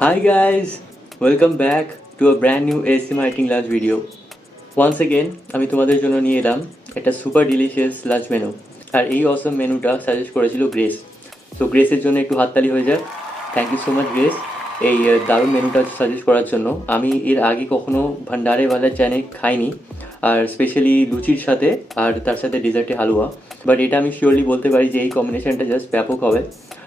Hi guys, welcome back to a brand new ASMR eating lunch video. Once again, আমি তোমাদের জন্য নিয়ে এলাম একটা সুপার ডিলিশিয়াস লাঞ্চ মেনু। আর এই অসম মেনুটা সাজেস্ট করেছিল গ্রেস। তো গ্রেসের জন্য একটু হাততালি হয়ে যাক। Thank you so much Grace এই দারুণ মেনুটা সাজেস্ট করার জন্য। আমি এর আগে কখনো ভান্ডারেওয়ালা চানে খাইনি, আর স্পেশালি লুচির সাথে, আর তার সাথে ডেজার্টে হালুয়া। বাট এটা আমি শিওরলি বলতে পারি যে এই কম্বিনেশনটা জাস্ট ব্যাপক হবে।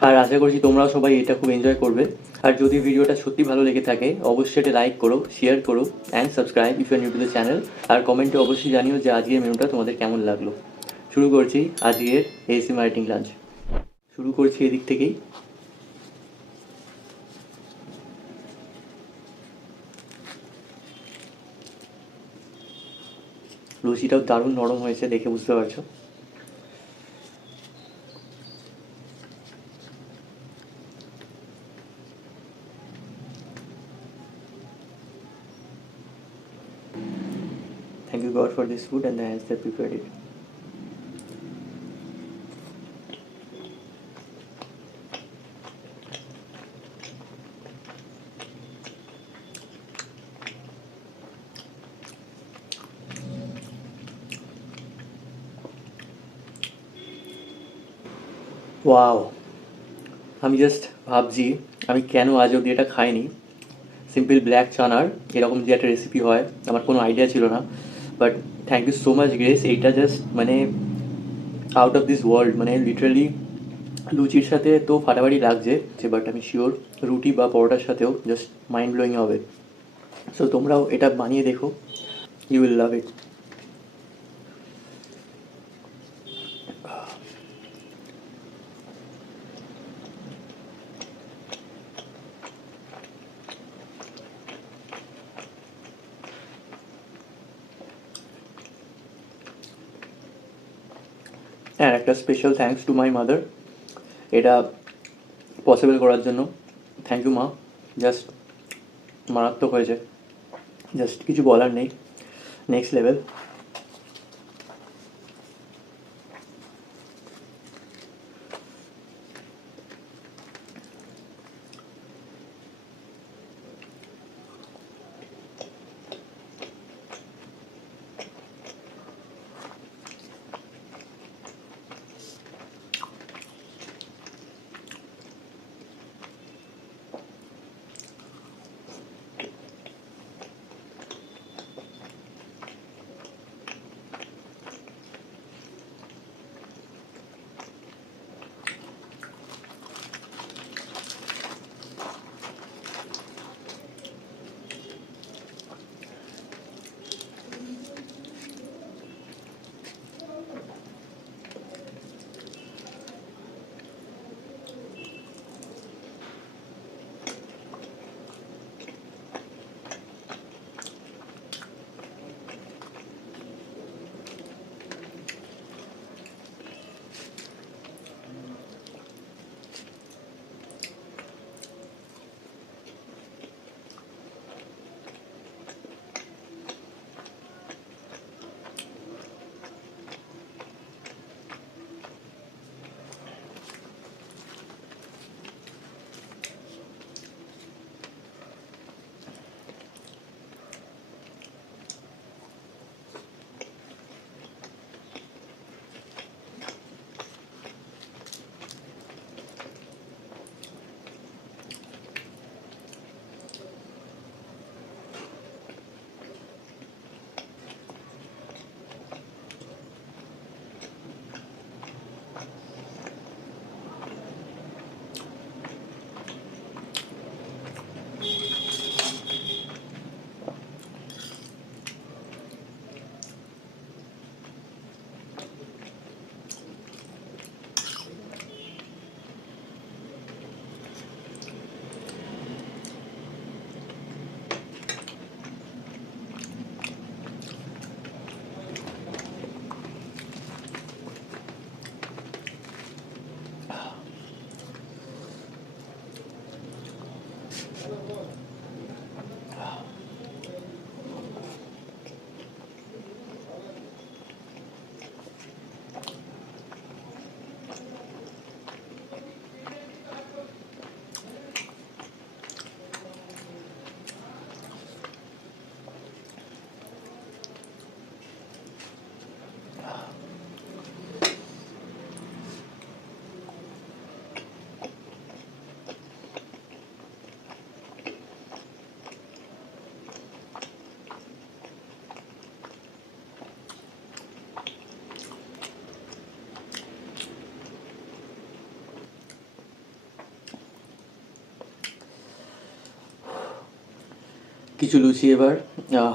আর আশা করছি তোমরাও সবাই এটা খুব এনজয় করবে। আর যদি ভিডিওটা সত্যি ভালো লেগে থাকে অবশ্যই এটা লাইক করো, শেয়ার করো and subscribe if you new to the channel. আর কমেন্টে অবশ্যই জানিও যে আজকের মেনুটা তোমাদের কেমন লাগলো। শুরু করছি আজকের এসিএমআর ইটিং লাঞ্চ। শুরু করছি এদিক থেকেই। লুচিটাও দারুণ নরম হয়েছে, দেখে বুঝতে পারছো। Thank you God for this food and the hands that prepared it. Wow, আমি জাস্ট ভাবছি আমি কেন আজ অবধি এটা খাইনি। সিম্পল ব্ল্যাক চানার এরকম যে একটা রেসিপি হয় আমার কোনো আইডিয়া ছিল না। But thank you so much Grace, এইটা জাস্ট মানে আউট অফ দিস ওয়ার্ল্ড, মানে লিটারালি লুচির সাথে তো ফাটাফাটি লাগছে, বাট আমি শিওর রুটি বা পরোটার সাথেও জাস্ট মাইন্ড ব্লোয়িং হবে। সো তোমরাও এটা বানিয়ে দেখো, ইউ উইল লাভ ইট। হ্যাঁ, একটা special thanks to my mother এটা পসিবল করার জন্য। থ্যাংক ইউ মা, জাস্ট মারাত্মক হয়েছে, জাস্ট কিছু বলার নেই, নেক্সট লেভেল। কিছু লুচি এবার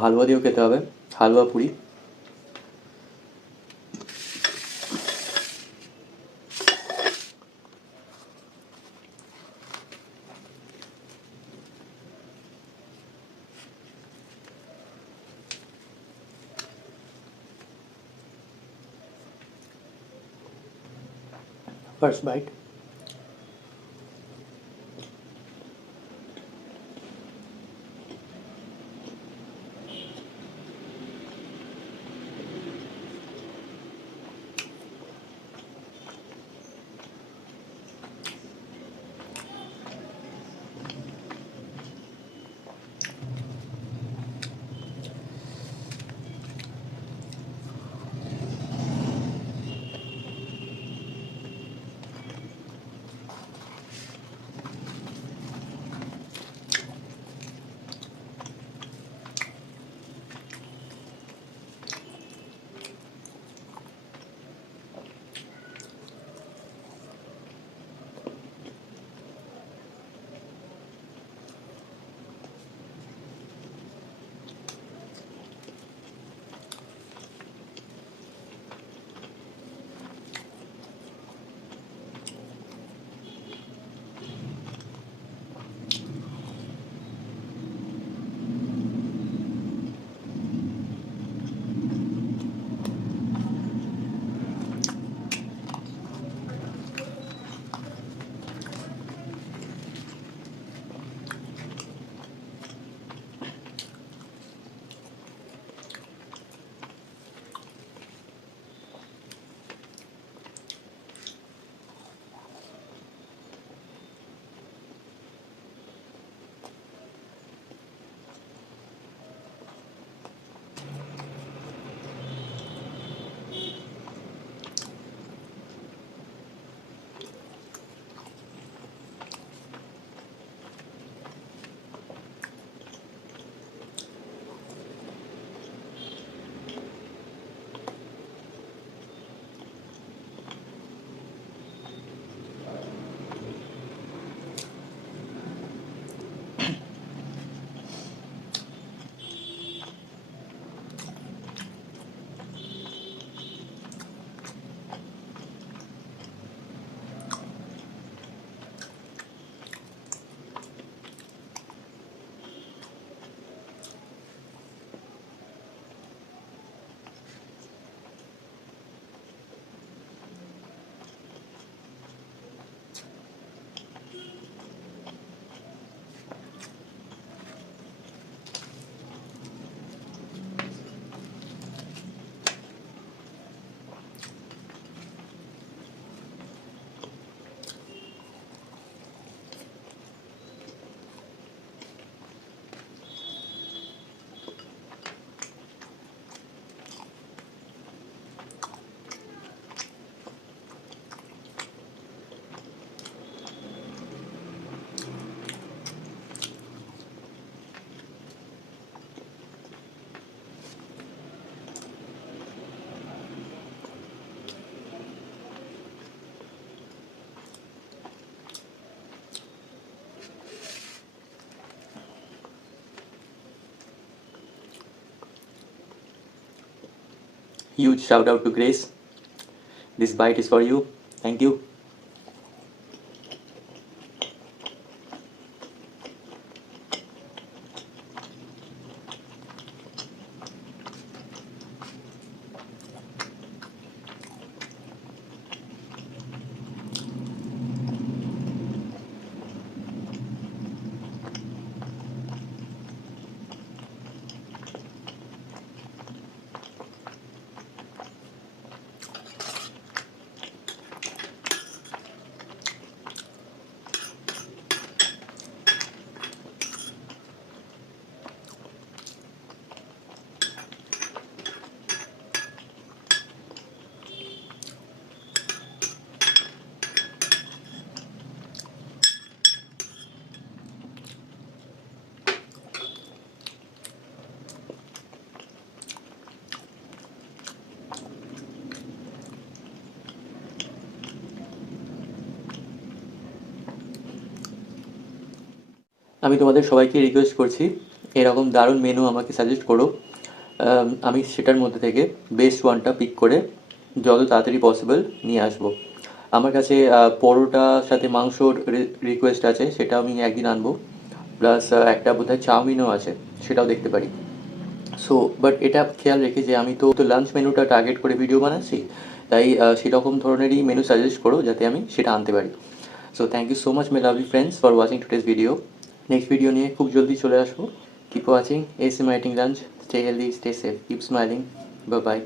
হালুয়া দিয়েও খেতে হবে, halwa puri. First bite. Huge shout out to Grace. This bite is for you. Thank you. আমি তোমাদের সবাইকে রিকোয়েস্ট করছি এরকম দারুণ মেনু আমাকে সাজেস্ট করো। আমি সেটার মধ্যে থেকে বেস্ট ওয়ানটা পিক করে যত তাড়াতাড়ি পসিবল নিয়ে আসবো। আমার কাছে পরোটার সাথে মাংসর রিকোয়েস্ট আছে, সেটা আমি একদিন আনবো। প্লাস একটা বোধহয় চাউমিনও আছে, সেটাও দেখতে পারি। সো বাট এটা খেয়াল রেখে যে আমি তো লাঞ্চ মেনুটা টার্গেট করে ভিডিও বানাচ্ছি, তাই সেরকম ধরনেরই মেনু সাজেস্ট করো যাতে আমি সেটা আনতে পারি। So thank you so much my lovely friends for watching today's video. Next video নিয়ে খুব জলদি চলে আসবো। Keep watching SMI eating lunch. Stay healthy, stay safe, keep smiling. Bye by.